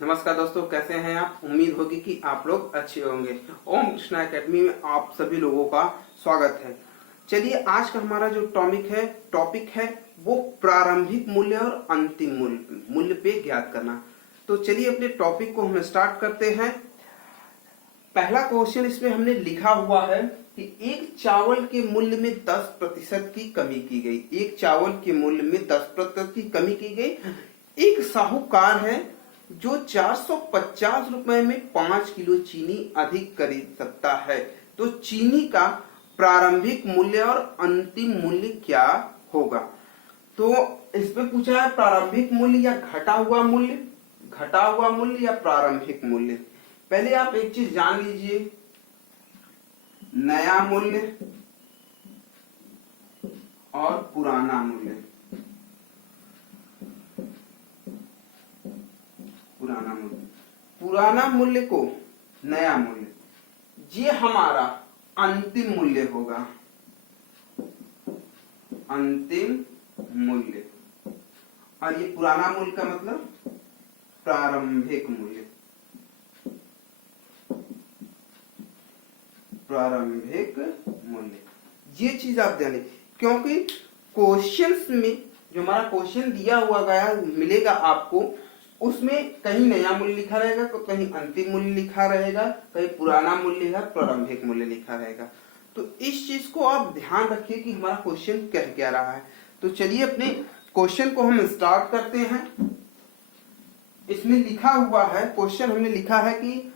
नमस्कार दोस्तों, कैसे हैं आप। उम्मीद होगी कि आप लोग अच्छे होंगे। ओम कृष्णा एकेडमी में आप सभी लोगों का स्वागत है। चलिए, आज का हमारा जो टॉपिक है वो प्रारंभिक मूल्य और अंतिम मूल्य पे ज्ञात करना। तो चलिए अपने टॉपिक को हम स्टार्ट करते हैं। पहला क्वेश्चन इसमें हमने लिखा हुआ है कि एक चावल के मूल्य में 10% की कमी की गई। एक चावल के मूल्य में 10% की कमी की गई। एक साहूकार है जो 450 रुपए में 5 किलो चीनी अधिक खरीद सकता है। तो चीनी का प्रारंभिक मूल्य और अंतिम मूल्य क्या होगा। तो इसमें पूछा है प्रारंभिक मूल्य या घटा हुआ मूल्य या प्रारंभिक मूल्य। पहले आप एक चीज जान लीजिए, नया मूल्य और पुराना मूल्य। पुराना मूल्य को नया मूल्य, ये हमारा अंतिम मूल्य होगा। अंतिम मूल्य और ये पुराना मूल्य का मतलब प्रारंभिक मूल्य। प्रारंभिक मूल्य, ये चीज आप जाने, क्योंकि क्वेश्चंस में जो हमारा क्वेश्चन दिया हुआ गया मिलेगा आपको, उसमें कहीं नया मूल्य लिखा रहेगा, तो कहीं अंतिम मूल्य लिखा रहेगा, कहीं पुराना मूल्य है, प्रारंभिक मूल्य लिखा रहेगा। तो इस चीज को आप ध्यान रखिए कि हमारा क्वेश्चन कह क्या रहा है। तो चलिए अपने क्वेश्चन को हम स्टार्ट करते हैं। इसमें लिखा हुआ है, क्वेश्चन हमने लिखा है कि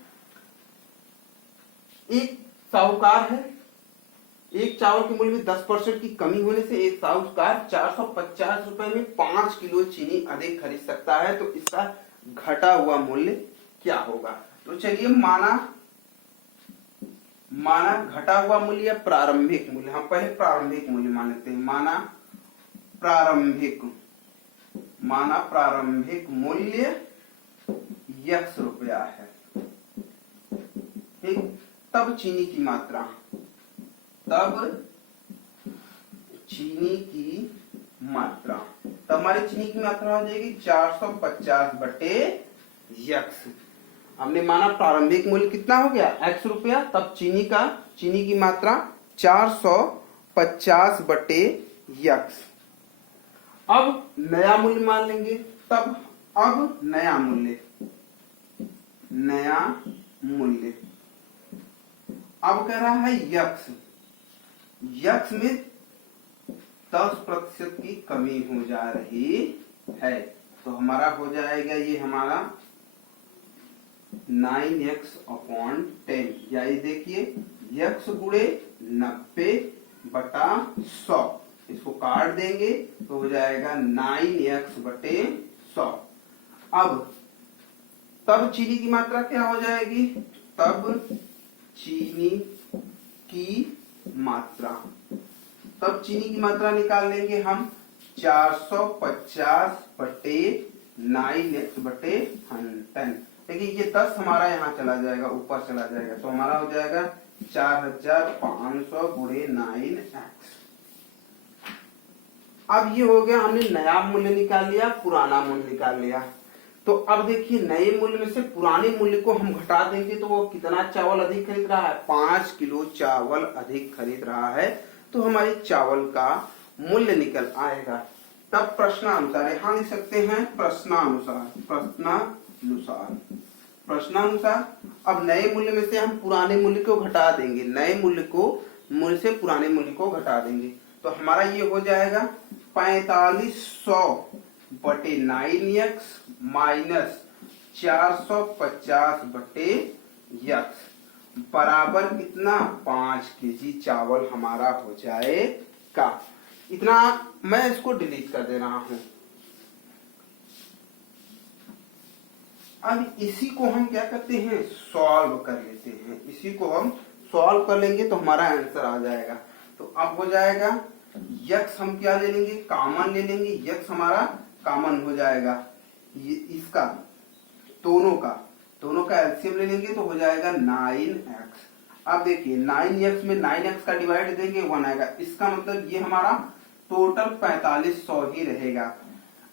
एक साहूकार है, एक चावल के मूल्य में 10% की कमी होने से एक साहूकार 450 रुपए में 5 किलो चीनी अधिक खरीद सकता है। तो इसका घटा हुआ मूल्य क्या होगा। तो चलिए माना घटा हुआ मूल्य या प्रारंभिक मूल्य, हम पहले प्रारंभिक मूल्य मान लेते हैं। माना प्रारंभिक मूल्य x रुपया है, ठीक। तब चीनी की मात्रा, तब हमारी चीनी की मात्रा हो जाएगी 450 बटे x। हमने माना प्रारंभिक मूल्य कितना हो गया x रुपया, तब चीनी की मात्रा 450 बटे x। अब नया मूल्य मान लेंगे, अब नया मूल्य अब कह रहा है यक्स में 10% की कमी हो जा रही है। तो हमारा हो जाएगा ये हमारा 9x/10, या ये देखिए यक्स गुणे 90 बटा 100, इसको काट देंगे तो हो जाएगा 9x बटे 100। अब तब चीनी की मात्रा क्या हो जाएगी, तब चीनी की मात्रा निकाल लेंगे हम 450 बटे 9x बटे 10। देखिए ये 10 हमारा यहाँ चला जाएगा, ऊपर चला जाएगा, तो हमारा हो जाएगा 4500 गुणे 9x। अब ये हो गया, हमने नया मूल्य निकाल लिया, पुराना मूल्य निकाल लिया। तो अब देखिए नए मूल्य में से पुराने मूल्य को हम घटा देंगे तो वो कितना चावल अधिक खरीद रहा है, 5 किलो चावल अधिक खरीद रहा है। तो हमारे चावल का मूल्य निकल आएगा। तब प्रश्नानुसार यहां लिख सकते हैं, प्रश्नानुसार अब नए मूल्य में से हम पुराने मूल्य को घटा देंगे, मूल्य से पुराने मूल्य को घटा देंगे। तो हमारा ये हो जाएगा 4500 बटे 9x माइनस 450 बटे x बराबर कितना, 5 केजी चावल हमारा हो जाएगा। इतना मैं इसको डिलीट कर दे रहा हूं। अब इसी को हम क्या करते हैं, सॉल्व कर लेते हैं। इसी को हम सॉल्व कर लेंगे तो हमारा आंसर आ जाएगा। तो अब हो जाएगा x हम क्या ले लेंगे, कॉमन ले लेंगे। x हमारा कॉमन हो जाएगा, ये इसका दोनों का एलसीएम ले लेंगे तो हो जाएगा 9x। अब देखिए 9x में 9x का डिवाइड देंगे 1 आएगा, इसका मतलब ये हमारा टोटल 4500 ही रहेगा।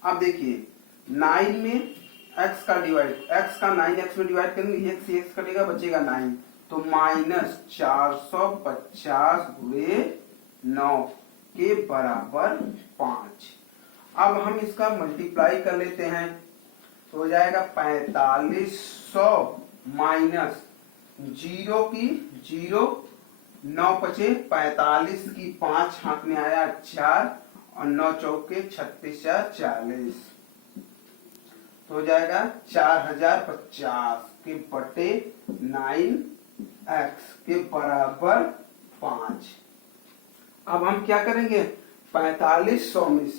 अब देखिए 9 में x का डिवाइड, x का 9x में डिवाइड करेंगे, x कटेगा, बचेगा 9, तो माइनस 450 गुणे 9 के बराबर 5। अब हम इसका मल्टीप्लाई कर लेते हैं, तो हो जाएगा 4500 माइनस 0 की 0, 9 बचे 45 की 5 हाथ में आया 4 और 9 चौके 36 40, तो हो जाएगा 4050 के बटे 9x के बराबर 5। अब हम क्या करेंगे, 4500 में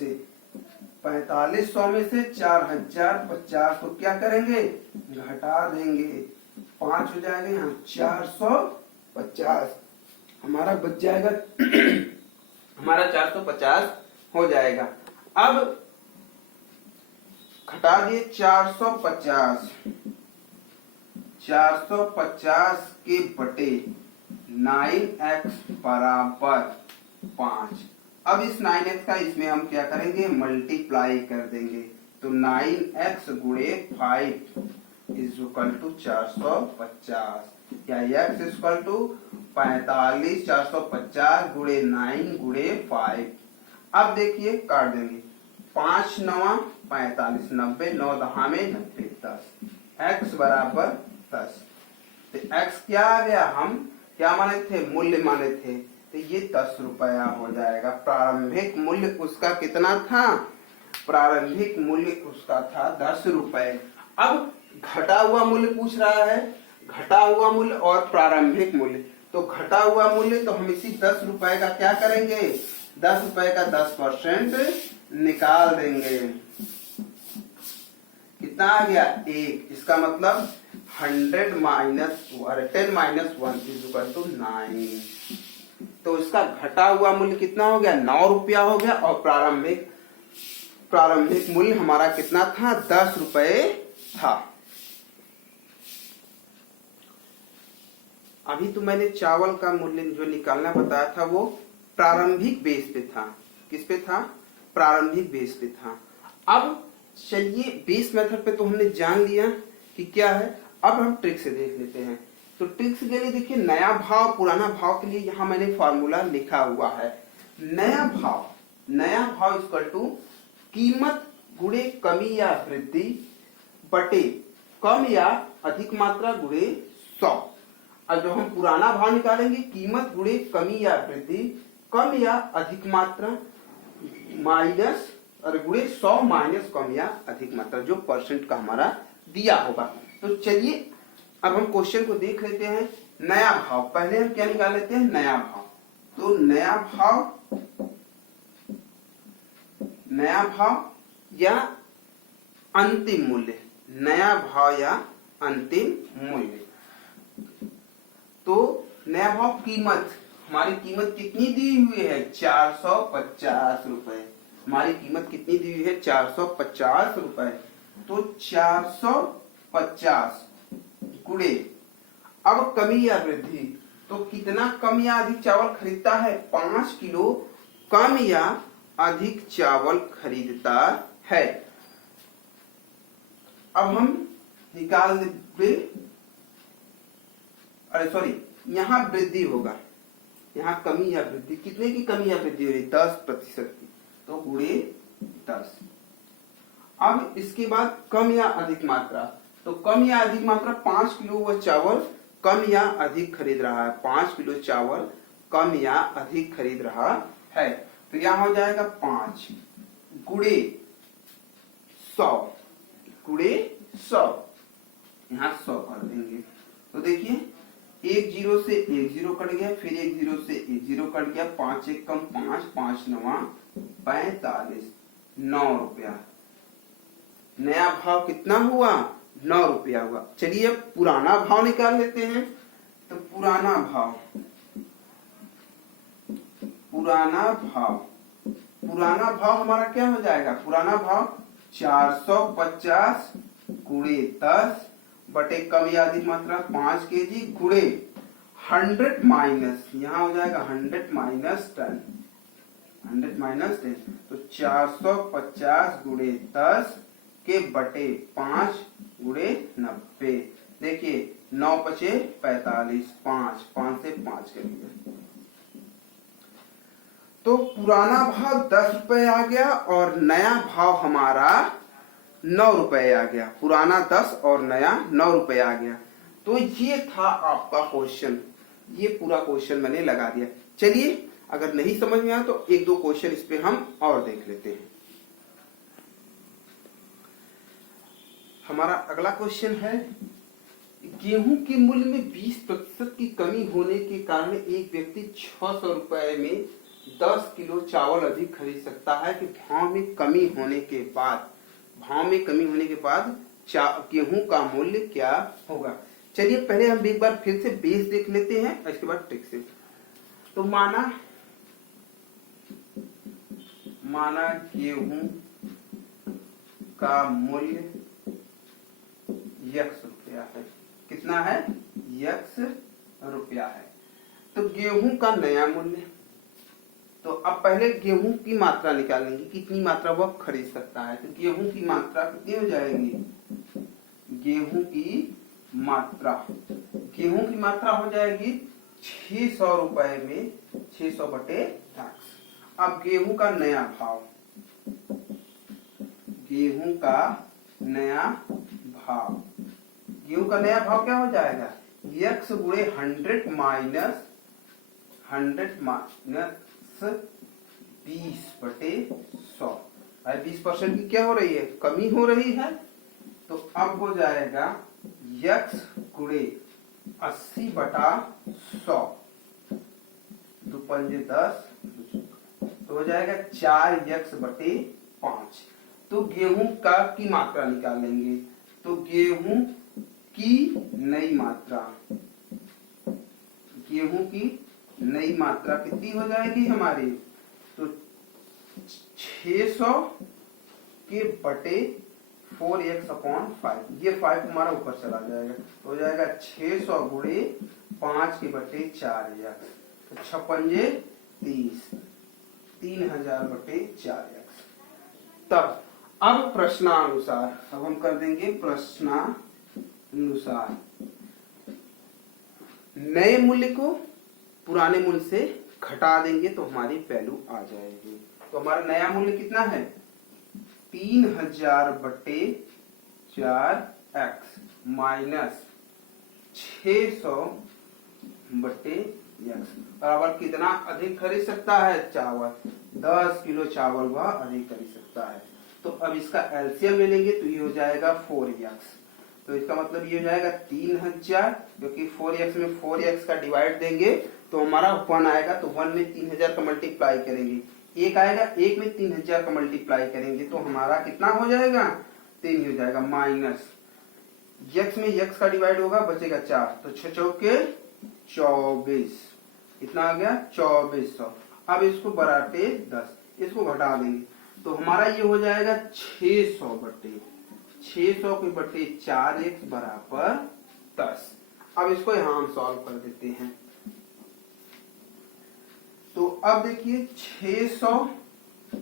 से 4050 को क्या करेंगे, घटा देंगे, 5 हो जाएगा यहाँ 450, हमारा बच जाएगा हमारा 450 हो जाएगा। अब घटा दिए 450 के बटे 9x बराबर 5। अब इस 9x का इसमें हम क्या करेंगे, मल्टीप्लाई कर देंगे, तो 9x गुणे 5 इज इक्वल टू 450, या x इज इक्वल टू 45 450 गुणे 9 गुणे 5। अब देखिए काट देंगे, 5 9 45, 90 9 दहा में 90 10, x बराबर 10। तो x क्या आ गया, हम क्या माने थे, मूल्य माने थे, तो ये 10 रुपया हो जाएगा। प्रारंभिक मूल्य उसका कितना था, प्रारंभिक मूल्य उसका था 10 रुपए। अब घटा हुआ मूल्य पूछ रहा है, घटा हुआ मूल्य और प्रारंभिक मूल्य, तो घटा हुआ मूल्य तो हम इसी 10 रुपए का क्या करेंगे, 10 रुपए का 10% निकाल देंगे, कितना आ गया 1, इसका मतलब 100 minus 10 minus 1 is equal to 9। तो इसका घटा हुआ मूल्य कितना हो गया, 9 रुपया हो गया, और प्रारंभिक मूल्य हमारा कितना था, 10 रुपए था। अभी तो मैंने चावल का मूल्य जो निकालना बताया था वो प्रारंभिक बेस पे था, किस पे था, प्रारंभिक बेस पे था। अब चलिए बेस मेथड पे तो हमने जान लिया कि क्या है, अब हम ट्रिक से देख लेते हैं। तो ट्रिक्स के लिए देखिए, नया भाव पुराना भाव के लिए यहाँ मैंने फॉर्मूला लिखा हुआ है, नया भाव इक्वल टू कीमत गुणे कमी या वृद्धि बटे कम या अधिक मात्रा गुणे 100। अब जो हम पुराना भाव निकालेंगे, कीमत गुणे कमी या वृद्धि, कम या अधिक मात्रा माइनस और गुणे 100 माइनस कम या अधिक मात्रा, जो परसेंट का हमारा दिया होगा। तो चलिए अब हम क्वेश्चन को देख लेते हैं। नया भाव, पहले हम क्या निकाल लेते हैं, नया भाव। तो नया भाव या अंतिम मूल्य, नया भाव या अंतिम मूल्य। तो नया भाव कीमत, हमारी कीमत कितनी दी हुई है, 450 रुपए, हमारी कीमत कितनी दी हुई है, 450 रुपए। तो 450 गुणे, अब कमी या वृद्धि, तो कितना कम या अधिक चावल खरीदता है, 5 किलो कम या अधिक चावल खरीदता है। अब हम निकाल दे, अरे सॉरी, यहाँ वृद्धि होगा, यहाँ कमी या वृद्धि, कितने की कमी या वृद्धि हो रही, 10% की, तो गुणे 10। अब इसके बाद कम या अधिक मात्रा, तो कम या अधिक मात्रा 5 किलो वह चावल कम या अधिक खरीद रहा है, 5 किलो चावल कम या अधिक खरीद रहा है। तो यहां हो जाएगा 5 गुणे 100, यहाँ 100 कर देंगे। तो देखिए, एक 0 से एक 0 कट गया, फिर एक 0 से एक 0 कट गया, 5 एक कम 5, 5 9 45, 9 रुपया। नया भाव कितना हुआ, 9 रुपया हुआ। चलिए पुराना भाव निकाल लेते हैं। तो पुराना भाव हमारा क्या हो जाएगा, पुराना भाव 450 गुणे 10 बटे कम या अधिक मात्रा 5 केजी गुणे 100 माइनस, यहाँ हो जाएगा 100 माइनस 10, तो 450 गुणे 10 के बटे 5 गुणे 90। देखिए 9 पचे 45, 5 से 5 करेंगे तो पुराना भाव 10 रुपए आ गया और नया भाव हमारा 9 रुपए आ गया। पुराना 10 और नया 9 रुपए आ गया। तो ये था आपका क्वेश्चन, ये पूरा क्वेश्चन मैंने लगा दिया। चलिए अगर नहीं समझ में आया तो एक दो क्वेश्चन इस पे हम और देख लेते हैं। हमारा अगला क्वेश्चन है, गेहूं के मूल्य में 20% की कमी होने के कारण एक व्यक्ति 600 रुपए में 10 किलो चावल अधिक खरीद सकता है कि भाव में कमी होने के बाद गेहूं का मूल्य क्या होगा। चलिए पहले हम एक बार फिर से बेस देख लेते हैं, इसके बाद ट्रिक से। तो माना गेहूं का मूल्य x रुपया है। कितना है? x रुपया है। तो गेहूं का नया मूल्य, तो अब पहले गेहूं की मात्रा निकालेंगे, कितनी मात्रा वह खरीद सकता है। तो गेहूं की मात्रा कितनी हो जाएगी? गेहूं की मात्रा हो जाएगी 600 रुपए में 600 बटे 10। अब गेहूं का नया भाव क्या हो जाएगा? x गुणे 100 माइनस 20 बटे 100। 20% की क्या हो रही है? कमी हो रही है। तो अब हो जाएगा x गुणे 80 बटा 100, 2 पंजे 10, तो हो जाएगा 4x बटे 5। तो गेहूं की मात्रा निकालेंगे। तो गेहूं की नई मात्रा कितनी हो जाएगी हमारी? तो 600 के बटे 4x अपॉन 5, ये 5 हमारा ऊपर चला जाएगा, तो हो जाएगा 600 गुणे 5 के बटे 4x, तो 6 पंजे 30, 3000 बटे 4x। तब अब प्रश्नानुसार, अब हम कर देंगे प्रश्नानुसार, नए मूल्य को पुराने मूल्य से घटा देंगे तो हमारी वैल्यू आ जाएगी। तो हमारा नया मूल्य कितना है? 3000 बटे 4x माइनस 600 बटे x बराबर कितना अधिक खरीद सकता है? चावल 10 किलो चावल वह अधिक खरीद सकता है। तो अब इसका एलसीएम ले लेंगे तो ये हो जाएगा 4x। तो इसका मतलब ये हो जाएगा 3000, क्योंकि 4x में 4x का डिवाइड देंगे तो हमारा 1 आएगा, तो 1 में 3000 का मल्टीप्लाई करेंगे, 1 आएगा, 1 में 3000 का मल्टीप्लाई करेंगे तो हमारा कितना हो जाएगा? 3 हो जाएगा, माइनस x में x का डिवाइड होगा, बचेगा 4, तो 6 चौके 24, इतना आ गया 2400। अब इसको बराटे 10, इसको घटा देंगे तो हमारा ये हो जाएगा 600 के बटे 4x बराबर 10। अब इसको यहां हम सॉल्व कर देते हैं। तो अब देखिए 600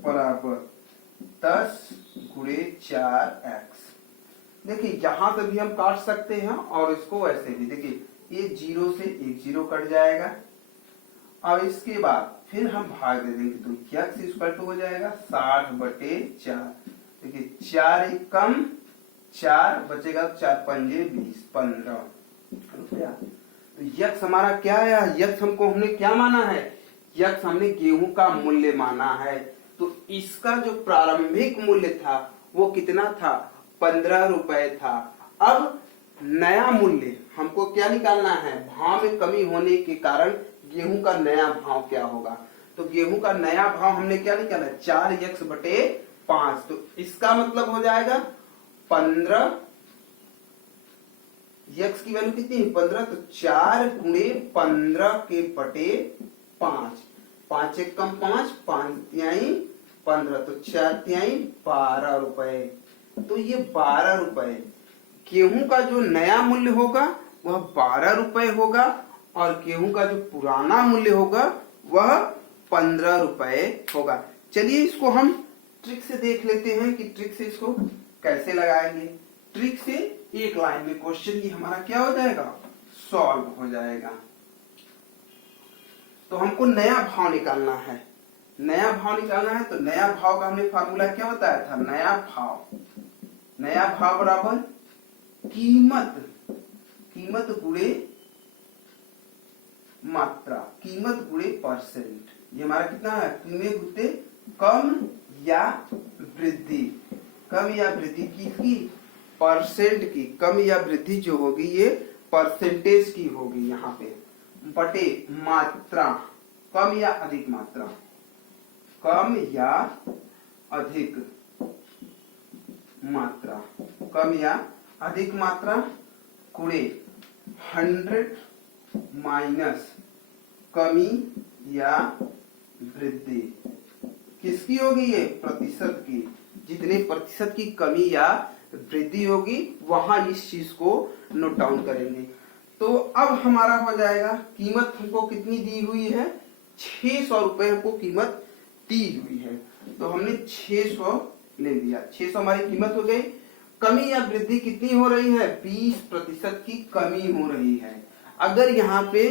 बराबर 10 गुणे 4x। देखिए यहां से भी हम काट सकते हैं और इसको वैसे भी। देखिए ये 0 से 1 0 कट जाएगा। अब इसके बाद फिर हम भाग दे देंगे तो x इक्वल टू हो जाएगा 60 बटे 4। देखिए 4 एक कम 4 बचेगा, 4 पंजे 20, 15 रुपया। तो x हमारा क्या आया? x हमने क्या माना है? x हमने गेहूं का मूल्य माना है। तो इसका जो प्रारंभिक मूल्य था वो कितना था? 15 रुपए था। अब नया मूल्य हमको क्या निकालना है? भाव में कमी होने के कारण गेहूं का नया भाव क्या होगा? तो गेहूं का नया भाव हमने क्या निकाला? 4x बटे 5। तो इसका मतलब हो जाएगा 15, x की वैल्यू कितनी है? 15, तो 4 गुणे 15 के बटे 5, 5 एक कम 5, 5 तिहाई 15, तो 4 तिहाई 12 रुपए। तो ये 12 रुपए गेहूं का जो नया मूल्य होगा वह 12 रुपए होगा और गेहूं का जो पुराना मूल्य होगा वह 15 रुपए होगा। चलिए इसको हम ट्रिक से देख लेते हैं कि ट्रिक से इसको कैसे लगाएंगे? ट्रिक से एक लाइन में क्वेश्चन की हमारा क्या हो जाएगा, सॉल्व हो जाएगा। तो हमको नया भाव निकालना है। नया भाव निकालना है तो नया भाव का हमने फार्मूला क्या बताया था, नया भाव बराबर कीमत गुणे मात्रा, कीमत गुणे परसेंट। ये हमारा कितना है, कीमत गुणे कम या वृद्धि, कम या वृद्धि किसकी, परसेंट की। कम या वृद्धि जो होगी ये परसेंटेज की होगी यहाँ पे, बटे मात्रा, कम या अधिक मात्रा, कम या अधिक मात्रा, कम या अधिक मात्रा गुणे 100 माइनस कमी या वृद्धि। किसकी होगी ये, प्रतिशत की। जितने प्रतिशत की कमी या वृद्धि होगी वहां इस चीज को नोट डाउन करेंगे। तो अब हमारा हो जाएगा, कीमत हमको कितनी दी हुई है, 600 रुपए हमको कीमत दी हुई है, तो हमने 600 ले लिया। 600 हमारी कीमत हो गई। कमी या वृद्धि कितनी हो रही है, 20% की कमी हो रही है। अगर यहाँ पे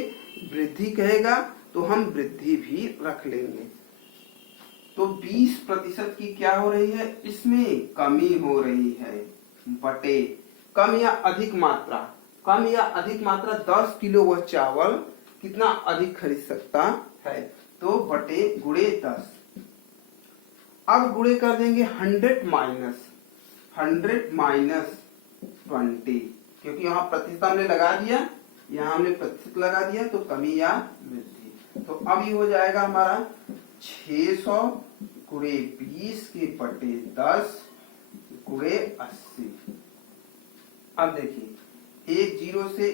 वृद्धि कहेगा तो हम वृद्धि भी रख लेंगे। तो 20% की क्या हो रही है, इसमें कमी हो रही है, बटे कम या अधिक मात्रा, कम या अधिक मात्रा 10 किलो वह चावल कितना अधिक खरीद सकता है, तो बटे गुणे 10। अब गुणे कर देंगे 100 माइनस 20, क्योंकि यहाँ प्रतिशत हमने लगा दिया, यहाँ हमने प्रतिशत लगा दिया, तो कमी या वृद्धि। तो अब ये हो जाएगा हमारा 600 गुणे 20 के बटे 10 गुणे 80। अब देखिए, एक जीरो से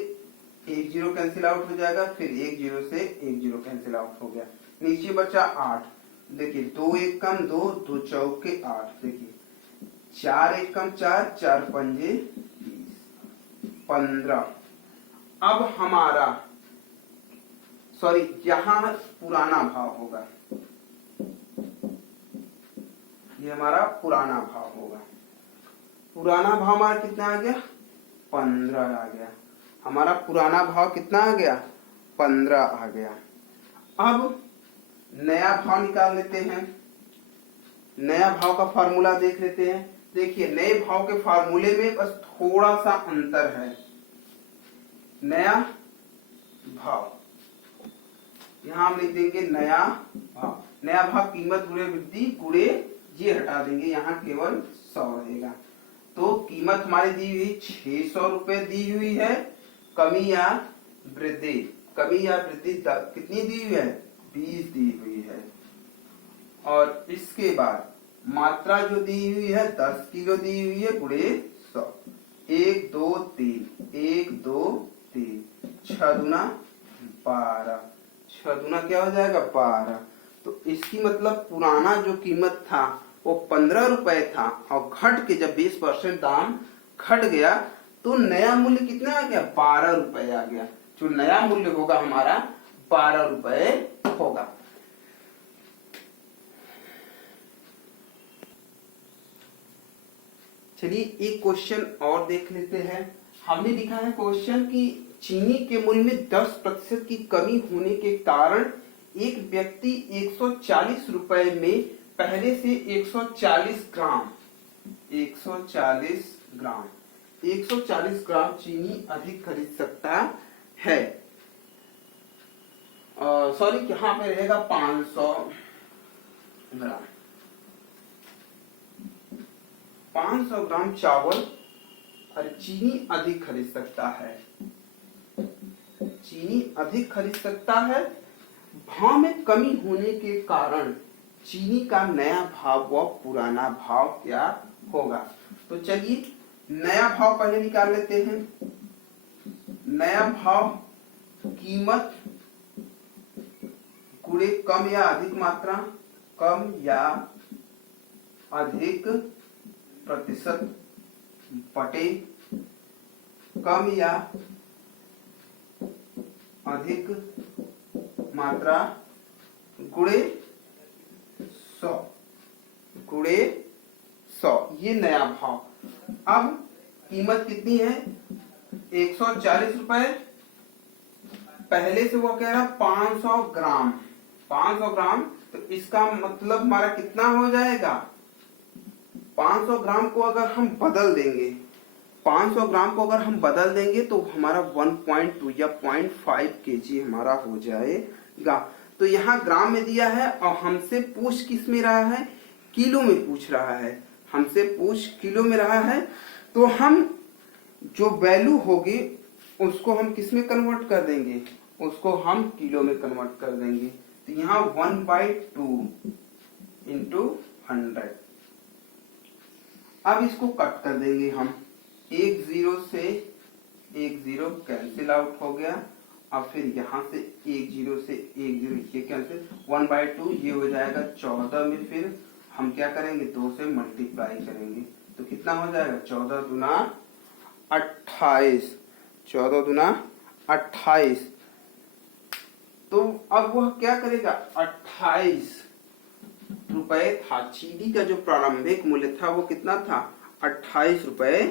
एक जीरो कैंसिल आउट हो जाएगा, फिर एक जीरो से एक जीरो कैंसिल आउट हो गया, नीचे बचा 8। देखिए 2 एक कम 2, 2 चौके 8, देखिए 4 एक कम 4, 4 पंजे 15। अब हमारा यहाँ पुराना भाव होगा, ये हमारा पुराना भाव होगा। पुराना भाव हमारा कितना आ गया, 15 आ गया। हमारा पुराना भाव कितना आ गया, 15 आ गया। अब नया भाव निकाल लेते हैं। नया भाव का फार्मूला देख लेते हैं। देखिए नए भाव के फार्मूले में बस थोड़ा सा अंतर है। नया भाव, यहां हम लिख देंगे नया भाव। नया भाव कीमत गुणे वृद्धि गुणे, ये हटा देंगे, यहाँ केवल 100 रहेगा। तो कीमत हमारी दी हुई 600 रुपए दी हुई है। कमी या वृद्धि, कमी या वृद्धि कितनी दी हुई है, 20 दी हुई है। और इसके बाद मात्रा जो दी हुई है 10 किलो दी हुई है, गुणे 100। 1 2 3, 1 2 3, 6 दूना 12, 6 दूना क्या हो जाएगा 12। तो इसकी मतलब पुराना जो कीमत था वो 15 रुपए था, और घट के जब 20% दाम घट गया तो नया मूल्य कितना आ गया, 12 रुपए आ गया। जो नया मूल्य होगा हमारा 12 रुपए होगा। चलिए एक क्वेश्चन और देख लेते हैं। हमने लिखा है क्वेश्चन की चीनी के मूल्य में 10% की कमी होने के कारण एक व्यक्ति 140 रुपए में पहले से 140 ग्राम चीनी अधिक खरीद सकता है। यहाँ पे रहेगा 500 ग्राम। 500 ग्राम चावल और चीनी अधिक खरीद सकता है। चीनी अधिक खरीद सकता है। भाव में कमी होने के कारण चीनी का नया भाव व पुराना भाव क्या होगा। तो चलिए नया भाव पहले निकाल लेते हैं। नया भाव कीमत गुणे कम या अधिक मात्रा, कम या अधिक प्रतिशत बटे कम या अधिक मात्रा गुणे 100 ये नया भाव। अब कीमत कितनी है, 140 रुपए। पहले से वो कह रहा 500 ग्राम, 500 ग्राम, तो इसका मतलब हमारा कितना हो जाएगा, 500 ग्राम को अगर हम बदल देंगे, 500 ग्राम को अगर हम बदल देंगे तो हमारा 1.2 या 0.5 केजी हमारा हो जाएगा। तो यहाँ ग्राम में दिया है और हमसे पूछ किस में रहा है, किलो में पूछ रहा है, हमसे पूछ किलो में रहा है। तो हम जो वैल्यू होगी उसको हम किस में कन्वर्ट कर देंगे, उसको हम किलो में कन्वर्ट कर देंगे। तो यहाँ 1/2 इंटू 100। अब इसको कट कर देंगे हम, एक जीरो से एक जीरो कैंसिल आउट हो गया, अब फिर यहाँ से एक जीरो से एक जीरो ये कैंसिल, 1/2 ये हो जाएगा 14 में, फिर हम क्या करेंगे 2 से मल्टीप्लाई करेंगे तो कितना हो जाएगा, 14 दूना 28, 14 दूना 28। तो अब वह क्या करेगा, 28 रुपए था, चीनी का जो प्रारंभिक मूल्य था वो कितना था, 28 रुपए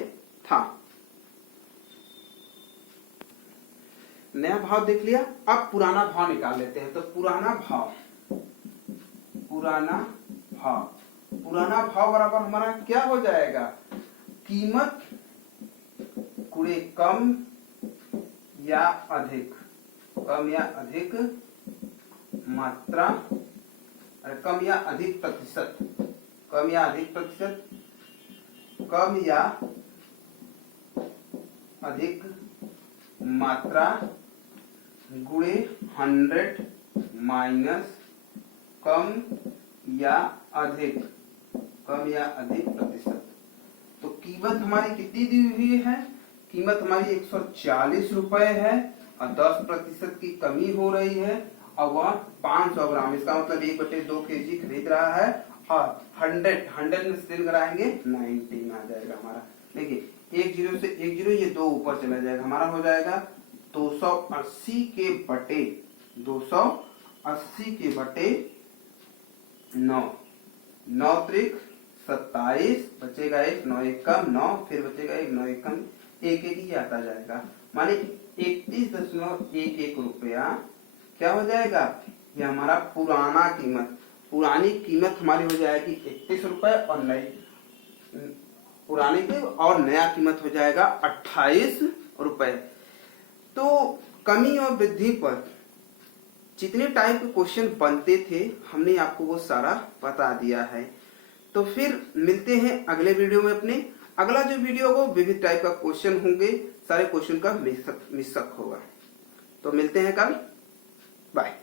था। नया भाव देख लिया, अब पुराना भाव निकाल लेते हैं। तो पुराना भाव, पुराना भाव, पुराना भाव बराबर हमारा क्या हो जाएगा, कीमत गुणे कम या अधिक, कम या अधिक मात्रा, कम या अधिक प्रतिशत, कम या अधिक प्रतिशत, कम या अधिक मात्रा गुणे 100 माइनस कम या अधिक, कम या अधिक प्रतिशत। तो कीमत हमारी कितनी दी हुई है, कीमत हमारी 140 रुपए है और 10% की कमी हो रही है और वह 500 ग्राम, इसका मतलब 1/2 केजी खरीद रहा है और 100 में सेल कराएंगे 90 में आ जाएगा हमारा। देखिए एक जीरो से एक जीरो, ये 2 ऊपर चला जाएगा, हमारा हो जाएगा 280 के बटे 280 के बटे 9, 9 त्रिक 27, बचेगा 1, 9 एक कम 9, फिर बचेगा 1, 9 एक कम 1, 1 ही आता जाएगा, माने 31.11 रुपया क्या हो जाएगा, ये हमारा पुराना कीमत, पुरानी कीमत हमारी हो जाएगी 31 रुपए और नई पुरानी की और नया कीमत हो जाएगा 28 रुपए। तो कमी और वृद्धि पर जितने टाइप के क्वेश्चन बनते थे हमने आपको वो सारा बता दिया है। तो फिर मिलते हैं अगले वीडियो में अपने। अगला जो वीडियो होगा विविध टाइप का क्वेश्चन होंगे, सारे क्वेश्चन का मिश्रक होगा। तो मिलते हैं कल, बाय।